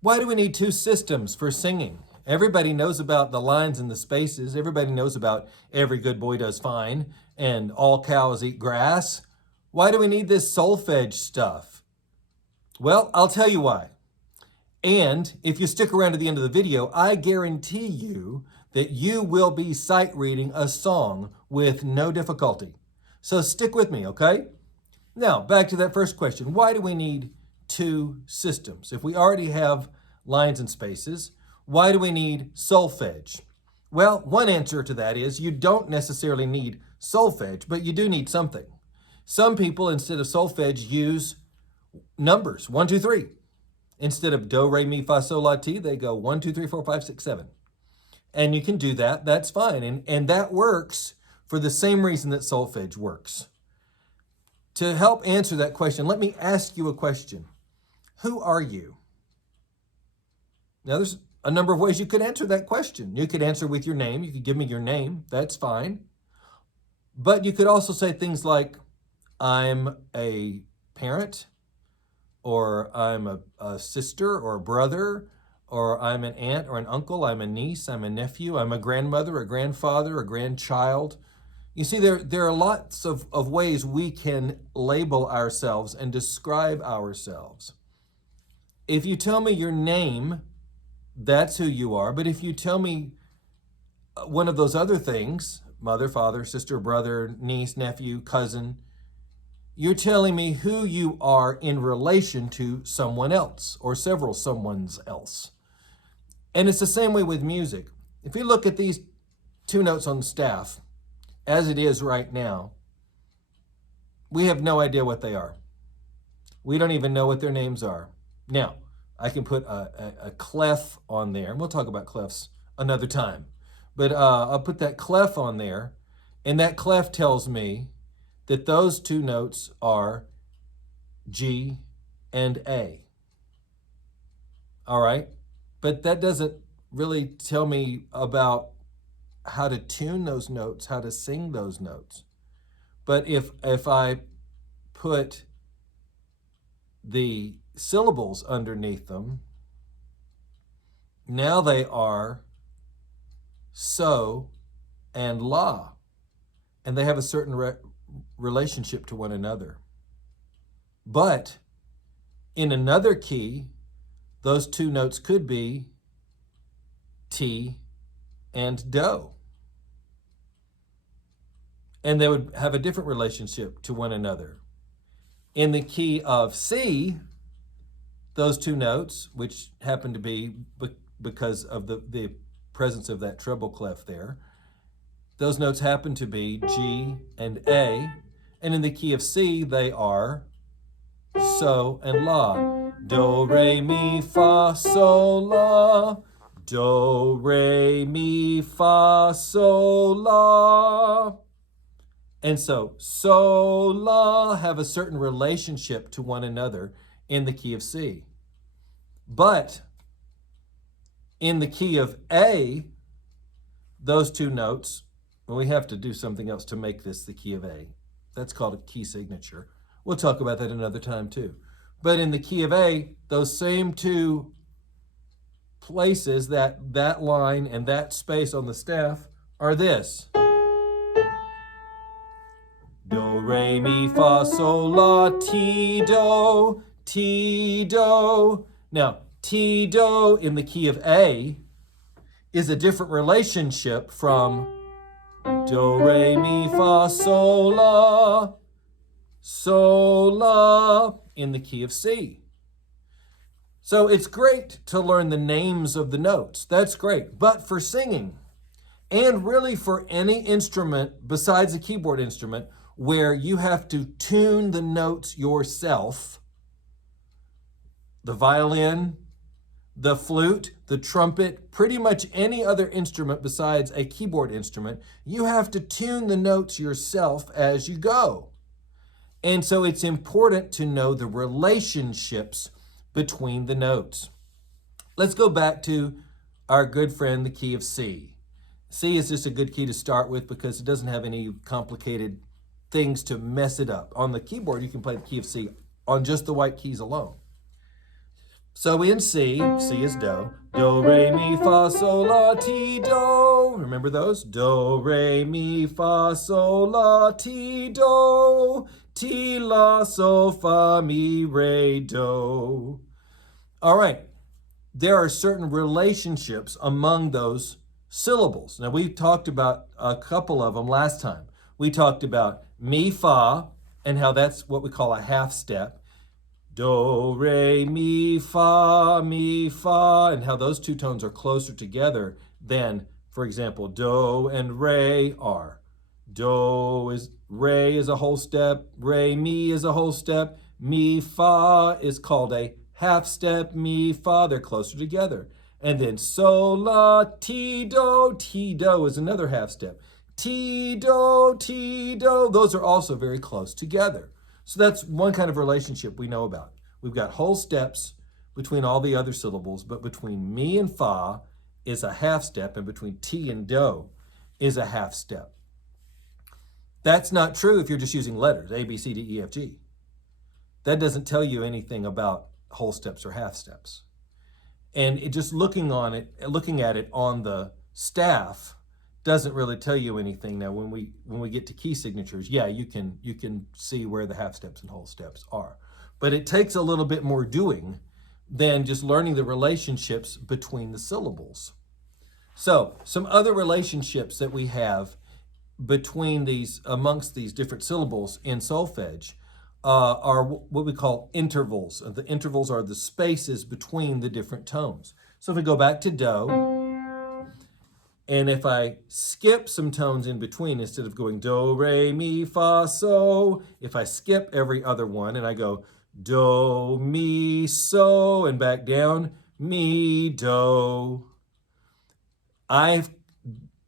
Why do we need two systems for singing? Everybody knows about the lines and the spaces. Everybody knows about every good boy does fine and all cows eat grass. Why do we need this solfège stuff? Well, I'll tell you why. And if you stick around to the end of the video, I guarantee you that you will be sight reading a song with no difficulty. So stick with me, okay? Now, back to that first question. Why do we need two systems? If we already have lines and spaces, why do we need solfège? Well, one answer to that is you don't necessarily need solfège, but you do need something. Some people, instead of solfège, use numbers, 1, 2, 3. Instead of do, re, mi, fa, sol, la, ti, they go 1, 2, 3, 4, 5, 6, 7. And you can do that, that's fine. And that works for the same reason that solfège works. To help answer that question, let me ask you a question. Who are you? Now, there's a number of ways you could answer that question. You could answer with your name. You could give me your name. That's fine. But you could also say things like, I'm a parent, or I'm a sister or a brother, or I'm an aunt or an uncle, I'm a niece, I'm a nephew, I'm a grandmother, a grandfather, a grandchild. You see, there are lots of ways we can label ourselves and describe ourselves. If you tell me your name, that's who you are. But if you tell me one of those other things, mother, father, sister, brother, niece, nephew, cousin, you're telling me who you are in relation to someone else or several someone's else. And it's the same way with music. If you look at these two notes on the staff, as it is right now, we have no idea what they are. We don't even know what their names are. Now, I can put a clef on there, and we'll talk about clefs another time. But I'll put that clef on there, and that clef tells me that those two notes are G and A. All right? But that doesn't really tell me about how to tune those notes, how to sing those notes. But if I put the syllables underneath them, now they are so and la, and they have a certain relationship to one another. But in another key, those two notes could be ti and do. And they would have a different relationship to one another. In the key of C, those two notes, which happen to be because of the presence of that treble clef there, those notes happen to be G and A. And in the key of C, they are so and la. Do, re, mi, fa, sol, la. Do, re, mi, fa, sol, la. And so la have a certain relationship to one another in the key of C. But in the key of A, those two notes, well, we have to do something else to make this the key of A. That's called a key signature. We'll talk about that another time too. But in the key of A, those same two places, that line and that space on the staff, are this. Do, re, mi, fa, sol, la, ti, do, ti, do. Now, ti, do in the key of A is a different relationship from do, re, mi, fa, sol, la in the key of C. So it's great to learn the names of the notes. That's great. But for singing, and really for any instrument besides a keyboard instrument, where you have to tune the notes yourself, the violin, the flute, the trumpet, pretty much any other instrument besides a keyboard instrument, you have to tune the notes yourself as you go. And so it's important to know the relationships between the notes. Let's go back to our good friend, the key of C. C is just a good key to start with because it doesn't have any complicated things to mess it up. On the keyboard, you can play the key of C on just the white keys alone. So in C is do. Do, re, mi, fa, sol, la, ti, do. Remember those? Do, re, mi, fa, sol, la, ti, do. Ti, la, sol, fa, mi, re, do. All right. There are certain relationships among those syllables. Now, we talked about a couple of them last time. We talked about mi, fa, and how that's what we call a half step. Do, re, mi, fa, and how those two tones are closer together than, for example, do and re are. Re is a whole step, re, mi is a whole step, mi, fa is called a half step, mi, fa, they're closer together. And then sol, la, ti, do is another half step. Ti, do, those are also very close together. So that's one kind of relationship we know about. We've got whole steps between all the other syllables, but between mi and fa is a half step, and between ti and do is a half step. That's not true if you're just using letters, A, B, C, D, E, F, G. That doesn't tell you anything about whole steps or half steps. And just looking at it on the staff doesn't really tell you anything. Now, when we get to key signatures, yeah, you can see where the half steps and whole steps are. But it takes a little bit more doing than just learning the relationships between the syllables. So, some other relationships that we have amongst these different syllables in solfège are what we call intervals. The intervals are the spaces between the different tones. So if we go back to do, and if I skip some tones in between, instead of going do, re, mi, fa, so, if I skip every other one and I go do, mi, so, and back down, mi, do, I've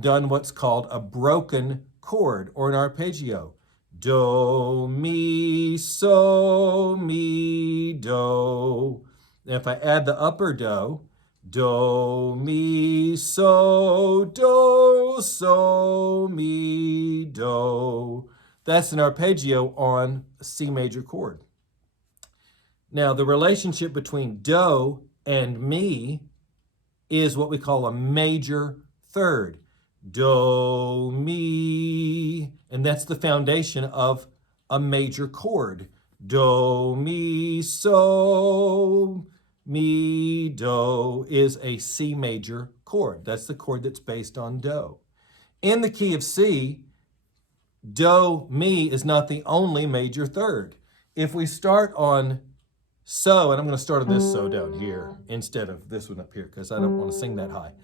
done what's called a broken chord or an arpeggio. Do, mi, so, mi, do. And if I add the upper do, mi, so, mi, do. That's an arpeggio on a C major chord. Now, the relationship between do and mi is what we call a major third. Do, mi, and that's the foundation of a major chord. Do, mi, so, mi, do is a C major chord. That's the chord that's based on do. In the key of C, do, mi is not the only major third. If we start on so, and I'm going to start on this so down here instead of this one up here because I don't want to sing that high.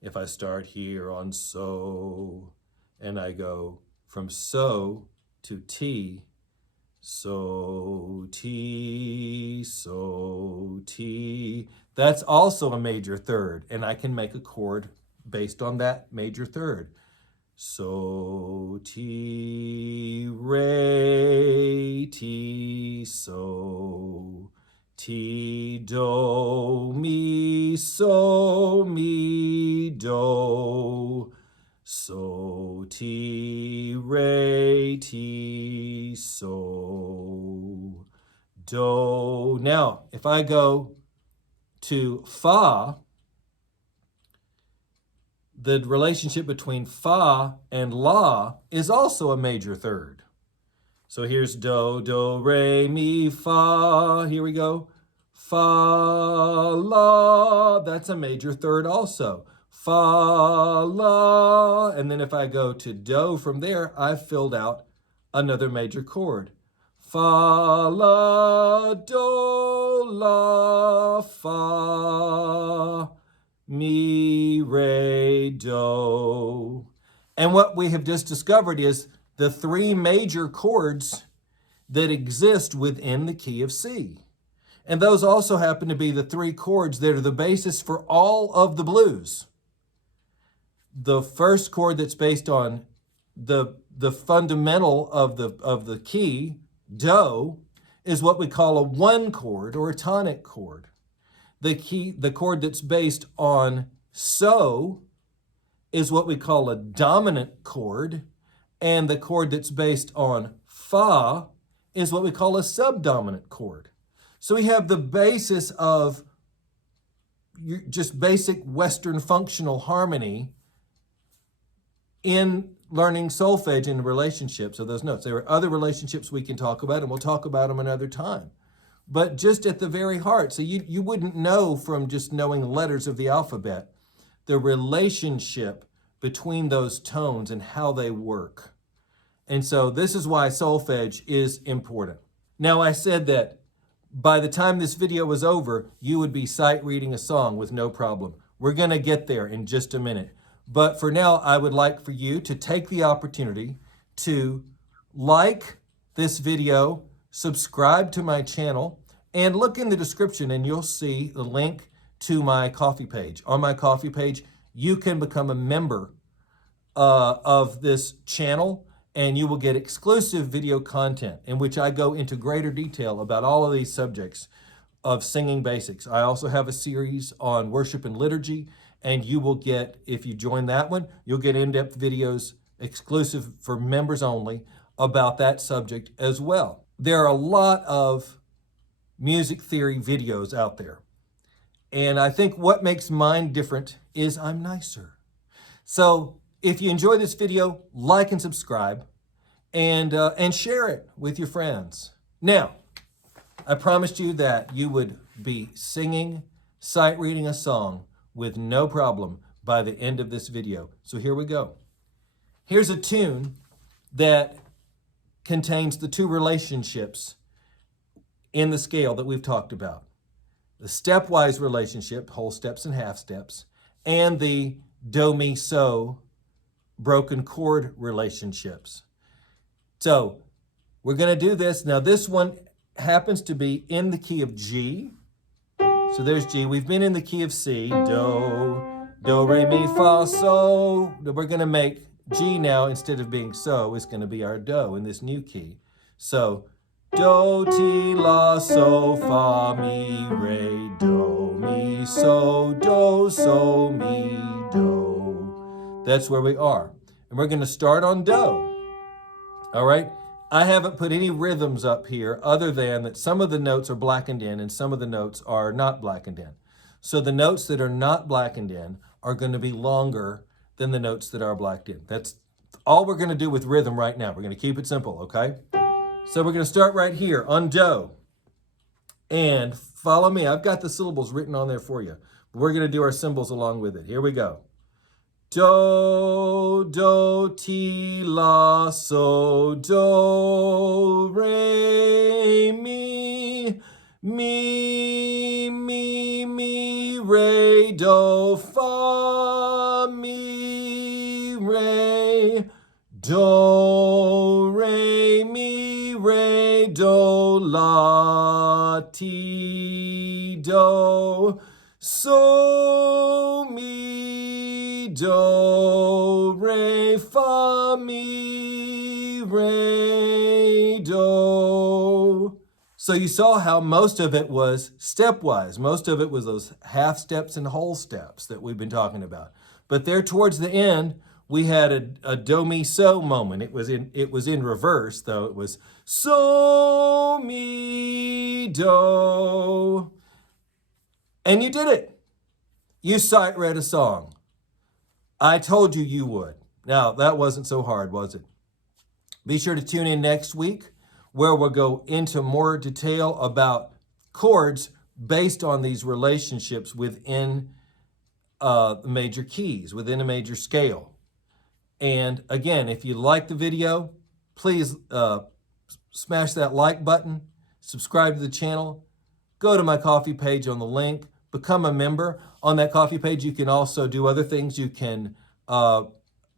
If I start here on so, and I go from so to T, so, T, that's also a major third, and I can make a chord based on that major third. So, T, re, T, so, Ti, do, mi, so, mi, do. So, ti, re, ti, so, do. Now, if I go to fa, the relationship between fa and la is also a major third. So here's do, re, mi, fa. Here we go. Fa, la. That's a major third also. Fa, la. And then if I go to do from there, I've filled out another major chord. Fa, la, do, la, fa, mi, re, do. And what we have just discovered is the three major chords that exist within the key of C. And those also happen to be the three chords that are the basis for all of the blues. The first chord that's based on the fundamental of the key, do, is what we call a one chord or a tonic chord. The chord that's based on so is what we call a dominant chord. And the chord that's based on fa is what we call a subdominant chord. So we have the basis of just basic Western functional harmony in learning solfège in relationships of those notes. There are other relationships we can talk about, and we'll talk about them another time. But just at the very heart, so you wouldn't know from just knowing letters of the alphabet the relationship between those tones and how they work. And so this is why solfège is important. Now, I said that by the time this video was over, you would be sight reading a song with no problem. We're going to get there in just a minute. But for now, I would like for you to take the opportunity to like this video, subscribe to my channel, and look in the description and you'll see the link to my Ko-fi page. On my Ko-fi page, you can become a member of this channel, and you will get exclusive video content in which I go into greater detail about all of these subjects of singing basics. I also have a series on worship and liturgy, and you will get, if you join that one, you'll get in-depth videos exclusive for members only about that subject as well. There are a lot of music theory videos out there, and I think what makes mine different is I'm nicer. So if you enjoy this video, like and subscribe, and share it with your friends. Now, I promised you that you would be singing, sight reading a song with no problem by the end of this video. So here we go. Here's a tune that contains the two relationships in the scale that we've talked about. The stepwise relationship, whole steps and half steps, and the do, mi, so broken chord relationships. So we're going to do this. Now this one happens to be in the key of G. So there's G. We've been in the key of C. Do, re, mi, fa, so. We're going to make G now, instead of being so, it's going to be our do in this new key. So do, ti, la, so, fa, mi, re, do, mi, so, mi, do. That's where we are. And we're going to start on do. All right? I haven't put any rhythms up here other than that some of the notes are blackened in and some of the notes are not blackened in. So the notes that are not blackened in are going to be longer than the notes that are blacked in. That's all we're going to do with rhythm right now. We're going to keep it simple, okay? So we're going to start right here on do. And follow me. I've got the syllables written on there for you. We're going to do our symbols along with it. Here we go. Do, ti, la, so, do, re, mi, re, do, fa, mi, re, do, re, mi, re, do, la, ti, do, so, mi, do, re, fa, mi, re, do. So you saw how most of it was stepwise. Most of it was those half steps and whole steps that we've been talking about. But there towards the end, we had a do, mi, so moment. It was in reverse, though. It was so, mi, do. And you did it. You sight read a song. I told you you would. Now, that wasn't so hard, was it? Be sure to tune in next week, where we'll go into more detail about chords based on these relationships within the major keys, within a major scale. And again, if you like the video, please smash that like button, subscribe to the channel, go to my Ko-fi page on the link, become a member. On that Ko-fi page, you can also do other things. You can buy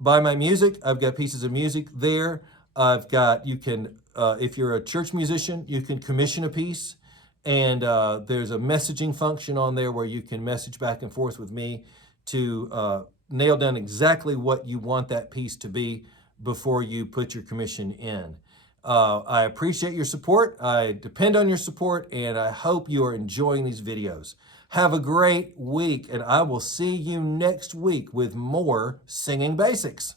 my music. I've got pieces of music there. You can, if you're a church musician, you can commission a piece. And there's a messaging function on there where you can message back and forth with me to nail down exactly what you want that piece to be before you put your commission in. I appreciate your support. I depend on your support, and I hope you are enjoying these videos. Have a great week, and I will see you next week with more Singing Basics.